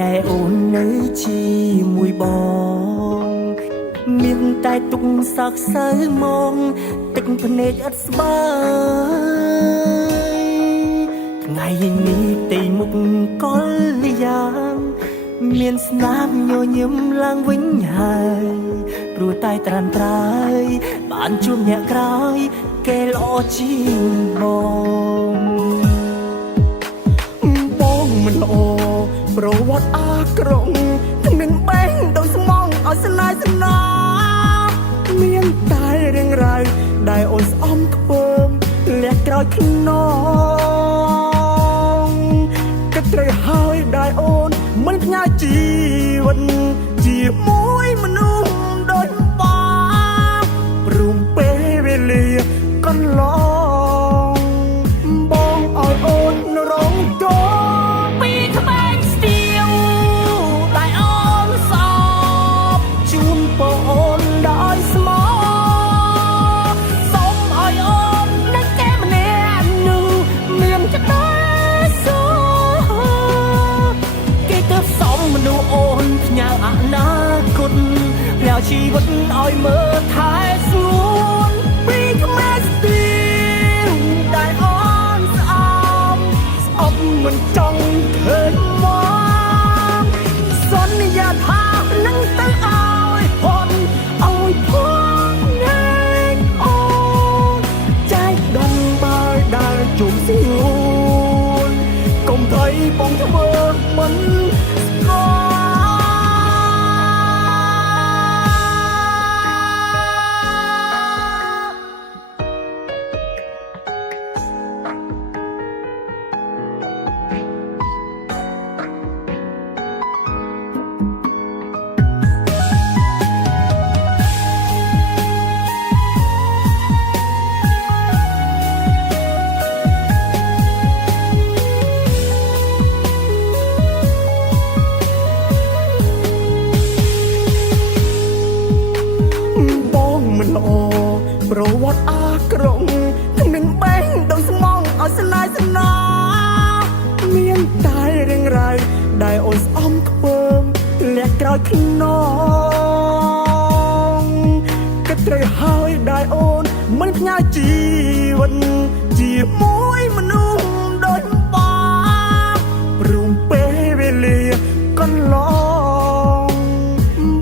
ដែលអូននៅជាមួយបងមានតែទុកសោកសៅមកទឹកភ្នែកឥតស្បើយថ្ងៃនេះទីមុខកលយ៉ាងមានស្នាមញញឹមឡើងវិញហើយព្រោះតែត្រានត្រើយបានជួបអ្នកក្រោយគេល្អជាងបងមិនល្អប្រវត្តិអាក្រក់នឹងបេះដោយស្មងឲ្យស្នេហ៍ស្នាមានតែរឿងរ៉ាវដែលអូនស្អំខ្ពើមលះក្រោយខ្នងក៏ត្រូវហើយដែលអូនមិនផ្ញើជីវិតជាមួយមនុស្សដូចបងព្រមពេលវេលាកន្លងបងឲ្យអូននៅរងកោពីក្បែរស្ទៀវដែលអូនសោបជូនបងអូនដោយស្មោសូមឲ្យអូននឹងគេម្នាក់នោះមានចិត្តសោគេទៅសំមនុស្សអូនផ្ញើអនាគតแล้วชีวิตឲ្យមើលថែស្ងួនពីក្មេងស្ទៀវដែលអូនស្អប់មិនចង់ឃើញមកសន្យាថានឹងទៅឲ្យផងណែអូនចែកដងបើដែលជុំស្ងួនកុំthấyបងធ្វើមិនស្គាល់ប្រវត្តិអាក្រក់នឹងបេះដោយស្មងឲ្យស្នេហ៍ស្នាមានតែរឿងរ៉ាវដែលអូនស្អំខ្ពើមលះក្រោយខ្នងក៏ត្រូវហើយដែលអូនមិនផ្ញើជីវិតជាមួយមនុស្សដូចបងព្រមពេលវេលាកន្លង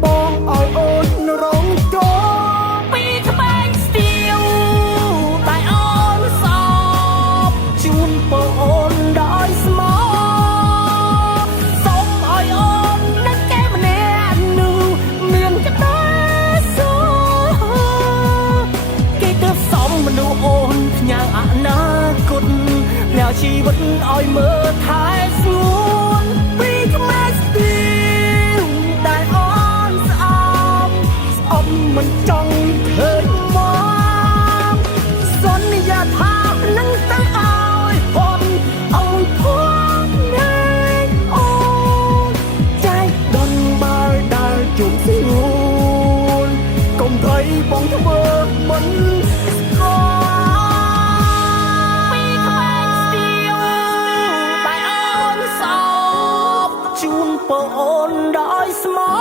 បងឲ្យអូននៅរងកោអូនដោយស្មោសូមឲ្យអូននឹងគេម្នាក់នោះមានចិត្តសោគេទៅសំមនុស្សអូនផ្ញើអនាគតแล้วชีវិតឲ្យមើលថែស្ងួនពីក្មេងស្ទៀវដែលអូនស្អប់មិនចង់ឃើញមកសន្យាថានឹងទៅឲ្យផងណែអូនចែកដនបើដែលជុំស្ងួនកុំthấyបងធ្វើមិនស្គាល់ពីក្បែរស្ទៀវដែលអូនសោបជូនបងអូនដោយស្មោ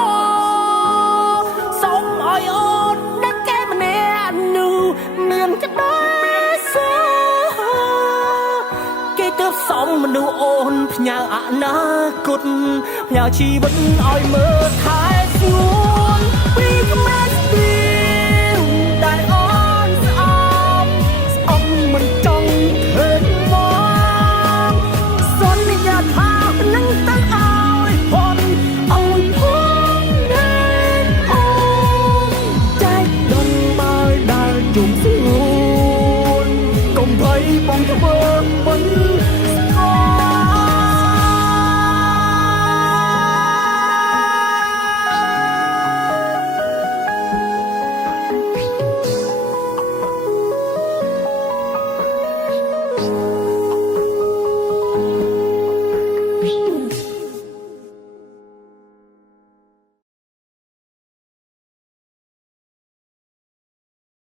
សូមឲ្យអូននឹងគេម្នាក់នោះមានចិត្តសោគេទៅសំមនុស្សអូនផ្ញើអនាគតផ្ញើជីវិតឲ្យមើលថែស្ងួនពីក្មេងស្ទៀវដែលអូនស្អប់មិនចង់ឃើញមកសន្យាថានឹងទៅឲ្យផងណែអូនចែកដនបើដែលជុំស្ងួនកុំthấyបងធ្វើ